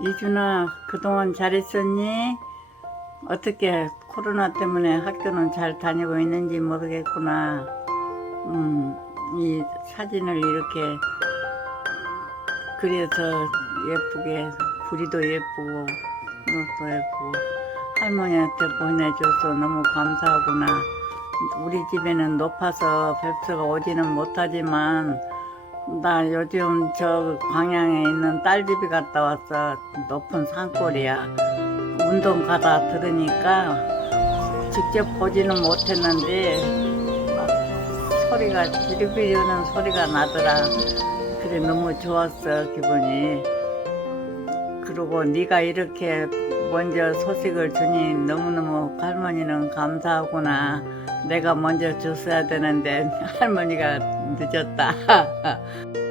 이준아 그동안 잘 있었니? 어떻게 코로나 때문에 학교는 잘 다니고 있는지 모르겠구나. 음, 이 사진을 이렇게 그려서 예쁘게 부리도 예쁘고 옷도 예쁘고 할머니한테 보내줘서 너무 감사하구나. 우리 집에는 높아서 뱁새가 오지는 못하지만 나 요즘 저 광양에 있는 딸집이 갔다 왔어. 높은 산골이야. 운동 가다 들으니까 직접 보지는 못했는데 막 소리가 지르비르는 소리가 나더라. 그래 너무 좋았어 기분이. 그리고 네가 이렇게 먼저 소식을 주니 너무너무 할머니는 감사하구나. 내가 먼저 줬어야 되는데 할머니가 늦었다.